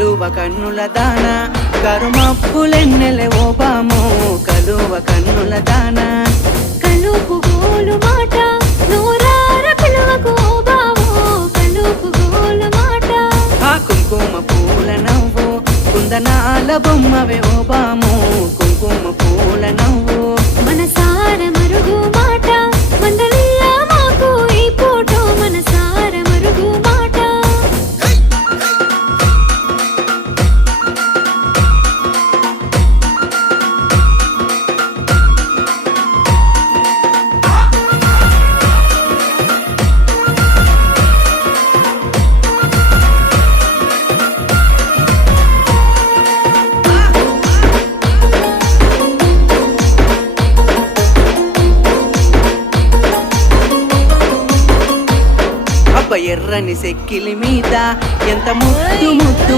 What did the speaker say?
కలువ కన్నుల దాన కరుమప్పులెన్నెలె ఓ బామో కలువ కన్నుల దాన కలుపు గోలు మాట నూరార పిలువకు ఓ బావో కలుపు గోలు మాట ఆ కుంకుమ పూల నవ్వు కుందనాల బొమ్మవే ఓ బామో కుంకుమ పూల నవ్వు మనసార మరుగు మాట మందలియ మాకు ఈ ఫోటో మనసార మరుగు మాట అబ్బ ఎర్రని సెక్కిలి మీద ఎంత ముద్దు ముద్దు